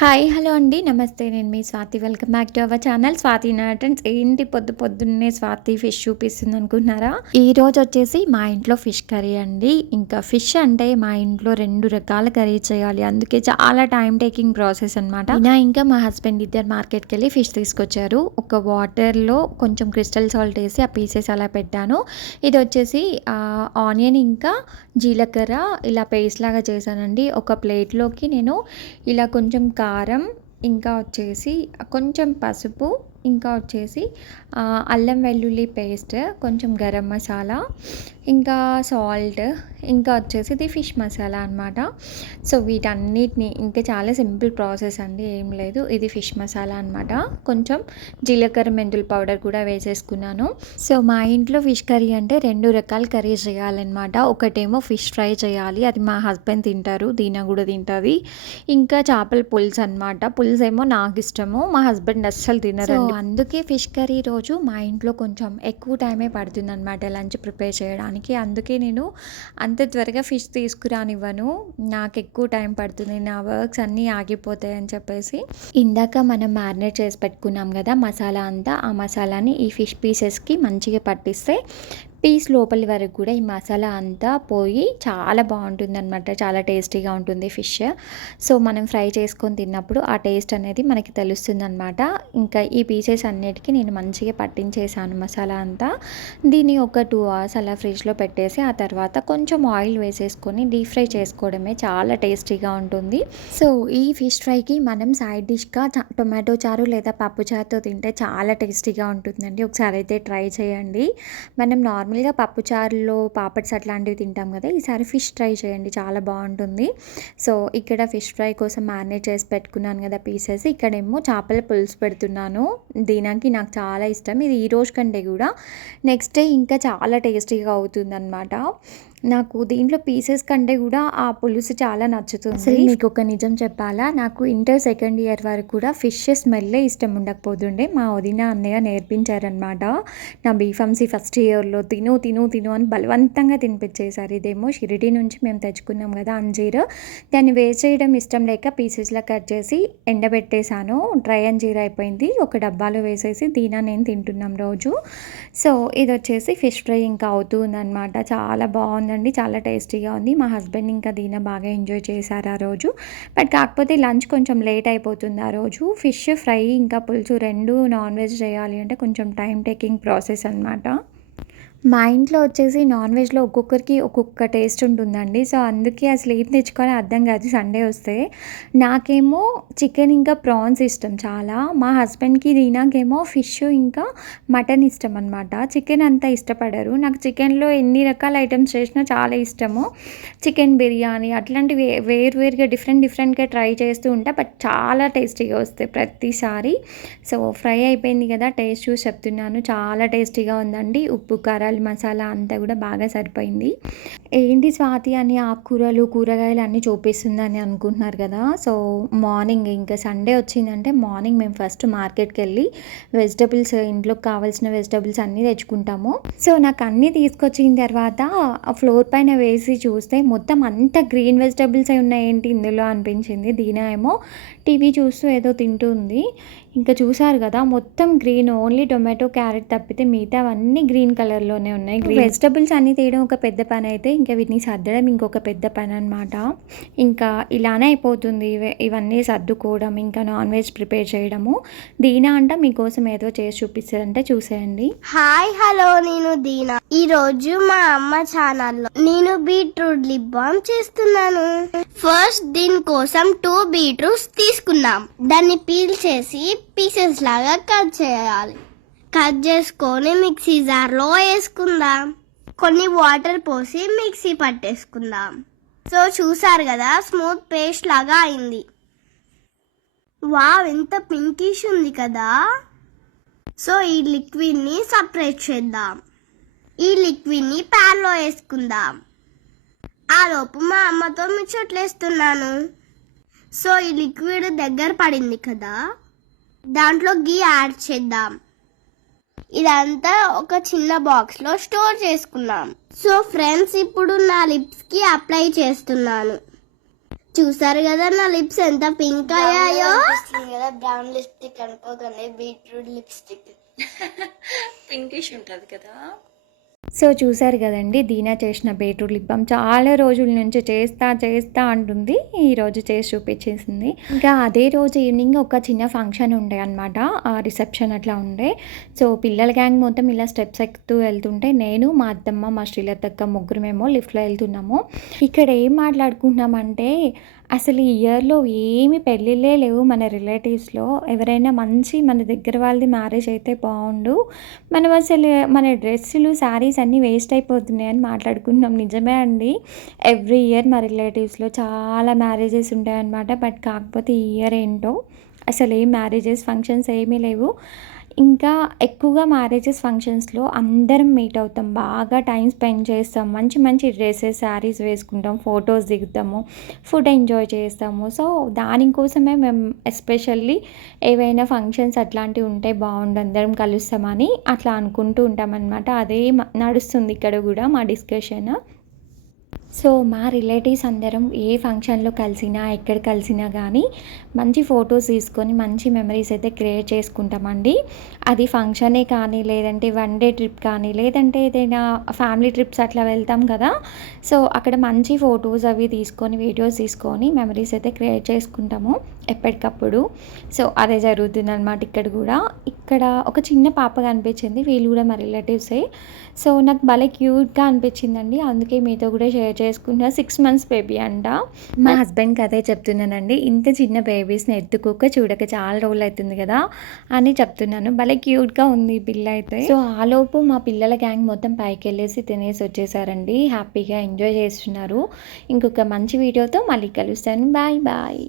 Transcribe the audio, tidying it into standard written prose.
Hi hello అండి నమస్తే. నేను మీ Swathi. Welcome back to our channel Swathi నాటన్స్. ఏంటి పొద్దున్నే స్వాతి ఫిష్ చూపిస్తుంది అనుకుంటున్నారా? ఈ రోజు వచ్చేసి మా ఇంట్లో ఫిష్ కర్రీ అండి. ఇంకా ఫిష్ అంటే మా ఇంట్లో 2 రకాల కర్రీ చేయాలి, అందుకే చాలా టైం టేకింగ్ ప్రాసెస్ అనమాట. ఇంకా మా హస్బెండ్ ఇద్దరు మార్కెట్కి వెళ్ళి ఫిష్ తీసుకొచ్చారు. ఒక వాటర్లో కొంచెం క్రిస్టల్ సాల్ట్ వేసి ఆ పీసెస్ అలా పెట్టాను. ఇది వచ్చేసి ఆనియన్ ఇంకా జీలకర్ర ఇలా పేస్ట్ లాగా చేశానండి. ఒక ప్లేట్లోకి నేను ఇలా కొంచెం కారం, ఇంకా వచ్చేసి కొంచెం పసుపు, ఇంకా వచ్చేసి అల్లం వెల్లుల్లి పేస్ట్, కొంచెం గరం మసాలా, ఇంకా సాల్ట్, ఇంకా వచ్చేసి ఇది ఫిష్ మసాలా అనమాట. సో వీటన్నిటిని ఇంకా చాలా సింపుల్ ప్రాసెస్ అండి, ఏం లేదు. ఇది ఫిష్ మసాలా అనమాట. కొంచెం జీలకర్ర మెంతుల పౌడర్ కూడా వేసేసుకున్నాను. సో మా ఇంట్లో ఫిష్ కర్రీ అంటే 2 రకాల కర్రీస్ చేయాలన్నమాట. ఒకటేమో ఫిష్ ఫ్రై చేయాలి, అది మా హస్బెండ్ తింటారు, దీనా కూడా తింటుంది. ఇంకా చేపల పులుసు అనమాట. పులుసు ఏమో నాకు ఇష్టము, మా హస్బెండ్ అస్సలు తినరు. అందుకే ఫిష్ కర్రీ రోజు మా ఇంట్లో కొంచెం ఎక్కువ టైమే పడుతుంది అనమాట లంచ్ ప్రిపేర్ చేయడానికి. అందుకే నేను అంత త్వరగా ఫిష్ తీసుకురానివ్వను, నాకు ఎక్కువ టైం పడుతుంది, నా వర్క్స్ అన్నీ ఆగిపోతాయి అని చెప్పేసి. ఇందాక మనం మ్యారినేట్ చేసి పెట్టుకున్నాం కదా మసాలా అంతా, ఆ మసాలాని ఈ ఫిష్ పీసెస్కి మంచిగా పట్టిస్తే పీస్ లోపలి వరకు కూడా ఈ మసాలా అంతా పోయి చాలా బాగుంటుంది అనమాట, చాలా టేస్టీగా ఉంటుంది ఫిష్. సో మనం ఫ్రై చేసుకొని తిన్నప్పుడు ఆ టేస్ట్ అనేది మనకి తెలుస్తుంది అనమాట. ఇంకా ఈ పీసెస్ అన్నిటికీ నేను మంచిగా పట్టించేసాను మసాలా అంతా. దీన్ని ఒక 2 hours అలా ఫ్రిడ్జ్లో పెట్టేసి ఆ తర్వాత కొంచెం ఆయిల్ వేసేసుకొని డీప్ ఫ్రై చేసుకోవడమే, చాలా టేస్టీగా ఉంటుంది. సో ఈ ఫిష్ ఫ్రైకి మనం సైడ్ డిష్గా టొమాటో చారు లేదా పప్పు చారుతో తింటే చాలా టేస్టీగా ఉంటుందండి. ఒకసారి అయితే ట్రై చేయండి. మనం నార్మల్గా పప్పు చారులో పాపడ్స్ అట్లాంటివి తింటాం కదా, ఈసారి ఫిష్ ట్రై చేయండి, చాలా బాగుంటుంది. సో ఇక్కడ ఫిష్ ఫ్రై కోసం మ్యారినేట్ చేసి పెట్టుకున్నాను కదా పీసెస్, ఇక్కడేమో చేపల పులుసు పెడుతున్నాను. దీనికి నాకు చాలా ఇష్టం, ఇది ఈ రోజు కంటే కూడా నెక్స్ట్ డే ఇంకా చాలా టేస్టీగా అవుతుందన్నమాట. నాకు దీంట్లో పీసెస్ కంటే కూడా ఆ పులుసు చాలా నచ్చుతుంది. అసలు మీకు ఒక నిజం చెప్పాలా, నాకు ఇంటర్ సెకండ్ ఇయర్ వరకు కూడా ఫిష్ స్మెల్లే ఇష్టం ఉండకపోతుండే. మా వదిన అన్నయ్య నేర్పించారనమాట. నా బీఫార్మసీ ఫస్ట్ ఇయర్లో తిను తిను తిను అని బలవంతంగా తినిపించేశారు. ఇదేమో షిరిడి నుంచి మేము తెచ్చుకున్నాం కదా అంజీర్, దాన్ని వేస్ట్ చేయడం ఇష్టం లేక పీసెస్లా కట్ చేసి ఎండబెట్టేశాను. డ్రై అంజీర్ అయిపోయింది, ఒక డబ్బాలో వేసేసి దీనా నేను తింటున్నాం రోజు. సో ఇది వచ్చేసి ఫిష్ ఫ్రై ఇంకా అవుతుందన్నమాట. చాలా బాగుంది, చాలా టేస్టీగా ఉంది. మా హస్బెండ్ ఇంకా దీనా బాగా ఎంజాయ్ చేశారు ఆ రోజు. బట్ కాకపోతే లంచ్ కొంచెం లేట్ అయిపోతుంది ఆ రోజు. ఫిష్ ఫ్రై ఇంకా పులుసు 2 నాన్ వెజ్ చేయాలి అంటే కొంచెం టైం టేకింగ్ ప్రాసెస్ అనమాట. మా ఇంట్లో వచ్చేసి నాన్ వెజ్లో ఒక్కొక్కరికి ఒక్కొక్క టేస్ట్ ఉంటుందండి. సో అందుకే అసలు ఏం తెచ్చుకోవాలో అర్థం కాదు సండే వస్తే. నాకేమో చికెన్ ఇంకా ప్రాన్స్ ఇష్టం చాలా, మా హస్బెండ్కి దీనాకేమో ఫిష్ ఇంకా మటన్ ఇష్టం అనమాట. చికెన్ అంతా ఇష్టపడరు. నాకు చికెన్లో ఎన్ని రకాల ఐటమ్స్ చేసినా చాలా ఇష్టము. చికెన్ బిర్యానీ అట్లాంటివి వేరుగా డిఫరెంట్గా ట్రై చేస్తూ ఉంటా, బట్ చాలా టేస్టీగా వస్తాయి ప్రతిసారి. సో ఫ్రై అయిపోయింది కదా, టేస్ట్ చూసి చెప్తున్నాను, చాలా టేస్టీగా ఉందండి. ఉప్పు కారాలు మసాలా అంతా కూడా బాగా సరిపోయింది. ఏంటి స్వాతి అని ఆకుకూరలు కూరగాయలు అన్నీ చూపిస్తుందని అనుకుంటున్నారు కదా. సో మార్నింగ్ ఇంకా సండే వచ్చిందంటే మార్నింగ్ మేము ఫస్ట్ మార్కెట్కి వెళ్ళి వెజిటబుల్స్, ఇంట్లోకి కావాల్సిన వెజిటబుల్స్ అన్నీ తెచ్చుకుంటాము. సో నాకు అన్నీ తీసుకొచ్చిన తర్వాత ఫ్లోర్ పైన వేసి చూస్తే మొత్తం అంతా గ్రీన్ వెజిటబుల్స్ ఉన్నాయి ఏంటి ఇందులో అనిపించింది. దీనా ఏమో టీవీ చూస్తూ ఏదో తింటుంది. ఇంకా చూసారు కదా మొత్తం గ్రీన్, ఓన్లీ టొమాటో క్యారెట్ తప్పితే మిగతావన్నీ గ్రీన్ కలర్లోనే ఉన్నాయి. వెజిటబుల్స్ అన్నీ తీయడం ఒక పెద్ద పని అయితే ఇంకా వీటిని సర్దడం ఇంకొక పెద్ద పని అనమాట. ఇంకా ఇలానే అయిపోతుంది ఇవన్నీ సర్దుకోవడం, ఇంకా నాన్ వెజ్ ప్రిపేర్ చేయడము. దీనా అంట మీకోసం ఏదో చేసి చూపిస్తుందంటే చూసేయండి. హాయ్ హలో, నేను దీనా. ఈ రోజు మా అమ్మ ఛానల్లో నేను బీట్రూట్ లిప్ బామ్ చేస్తున్నాను. ఫస్ట్ దీనికోసం 2 బీట్రూట్స్ తీసుకున్నాం. దాన్ని పీల్ చేసి పీసెస్ లాగా కట్ చేయాలి. కట్ చేసుకొని మిక్సీ జార్లో వేసుకుందాం. కొన్ని వాటర్ పోసి మిక్సీ పట్టేసుకుందాం. సో చూసారు కదా, స్మూత్ పేస్ట్ లాగా అయింది. వావ్, ఎంత పింకిష్ ఉంది కదా. సో ఈ లిక్విడ్ని సపరేట్ చేద్దాం. ఈ లిక్విడ్ని ప్యాన్లో వేసుకుందాం. ఆ లోపు మా అమ్మతో ముచ్చట్లేస్తున్నాను. సో ఈ లిక్విడ్ దగ్గర పడింది కదా, దాంట్లో గీ యాడ్ చేద్దాం. ఇదంతా ఒక చిన్న బాక్స్లో స్టోర్ చేసుకున్నాం. సో ఫ్రెండ్స్, ఇప్పుడు నా లిప్స్కి అప్లై చేస్తున్నాను. చూసారు కదా నా లిప్స్ ఎంత పింక్ అయ్యాయో. కదా బ్రౌన్ లిప్స్టిక్ అనుకోగానే బీట్రూట్ లిప్స్టిక్. పింకిష్ ఉంటుంది కదా. సో చూసారు కదండి, దీనా చేసిన బీట్రూట్ లిప్ బామ్ చాలా రోజుల నుంచి చేస్తా అంటుంది. ఈరోజు చేసి చూపించేసింది. ఇంకా అదే రోజు ఈవినింగ్ ఒక చిన్న ఫంక్షన్ ఉండే అనమాట, రిసెప్షన్ అట్లా ఉండే. సో పిల్లల గ్యాంగ్ మొత్తం ఇలా స్టెప్స్ ఎక్కుతూ వెళ్తుంటే నేను, మా అత్తమ్మ, మా శ్రీలతక్క ముగ్గురమేమో లిఫ్ట్లో వెళ్తున్నాము. ఇక్కడ ఏం మాట్లాడుకుంటున్నామంటే, అసలు ఈ ఇయర్లో ఏమి పెళ్ళిళ్ళే లేవు మన రిలేటివ్స్లో. ఎవరైనా మంచి మన దగ్గర వాళ్ళది మ్యారేజ్ అయితే బాగుండు, మనం అసలు మన డ్రెస్సులు శారీస్ అన్నీ వేస్ట్ అయిపోతున్నాయి అని మాట్లాడుకుంటున్నాం. నిజమే అండి, ఎవ్రీ ఇయర్ మా రిలేటివ్స్లో చాలా మ్యారేజెస్ ఉంటాయన్నమాట. బట్ కాకపోతే ఈ ఇయర్ ఏంటో అసలు ఏం మ్యారేజెస్ ఫంక్షన్స్ ఏమీ లేవు. ఇంకా ఎక్కువగా మ్యారేజెస్ ఫంక్షన్స్లో అందరం మీట్ అవుతాం, బాగా టైం స్పెండ్ చేస్తాం, మంచి మంచి డ్రెస్సెస్ శారీస్ వేసుకుంటాం, ఫొటోస్ దిగుతాము, ఫుడ్ ఎంజాయ్ చేస్తాము. సో దానికోసమే మేము ఎస్పెషల్లీ ఏవైనా ఫంక్షన్స్ అట్లాంటివి ఉంటే బాగుండు, అందరం కలుస్తామని అట్లా అనుకుంటూ ఉంటామన్నమాట. అదే నడుస్తుంది ఇక్కడ కూడా మా డిస్కషన్. సో మా రిలేటివ్స్ అందరం ఏ ఫంక్షన్లో కలిసినా, ఎక్కడ కలిసినా కానీ మంచి ఫొటోస్ తీసుకొని మంచి మెమరీస్ అయితే క్రియేట్ చేసుకుంటామండి. అది ఫంక్షనే కానీ, లేదంటే వన్ డే ట్రిప్ కానీ, లేదంటే ఏదైనా ఫ్యామిలీ ట్రిప్స్ అట్లా వెళ్తాం కదా. సో అక్కడ మంచి ఫొటోస్ అవి తీసుకొని, వీడియోస్ తీసుకొని మెమరీస్ అయితే క్రియేట్ చేసుకుంటాము ఎప్పటికప్పుడు. సో అదే జరుగుతుంది అనమాట ఇక్కడ కూడా. ఇక్కడ ఒక చిన్న పాప కనిపించింది, వీళ్ళు కూడా మా రిలేటివ్సే. సో నాకు భలే క్యూట్గా అనిపించిందండి, అందుకే మీతో కూడా షేర్ చేసుకుంటున్నా. 6 months బేబీ అంట. మా హస్బెండ్కి అదే చెప్తున్నానండి, ఇంత చిన్న బేబీస్ని ఎత్తుకోక చూడక చాలా రోజులు అవుతుంది కదా అని చెప్తున్నాను. భలే క్యూట్గా ఉంది ఈ పిల్ల అయితే. సో ఆలోపు మా పిల్లల గ్యాంగ్ మొత్తం పైకి వెళ్ళేసి తినేసి వచ్చేసారండి, హ్యాపీగా ఎంజాయ్ చేస్తున్నారు. ఇంకొక మంచి వీడియోతో మళ్ళీ కలుస్తాను. Bye bye.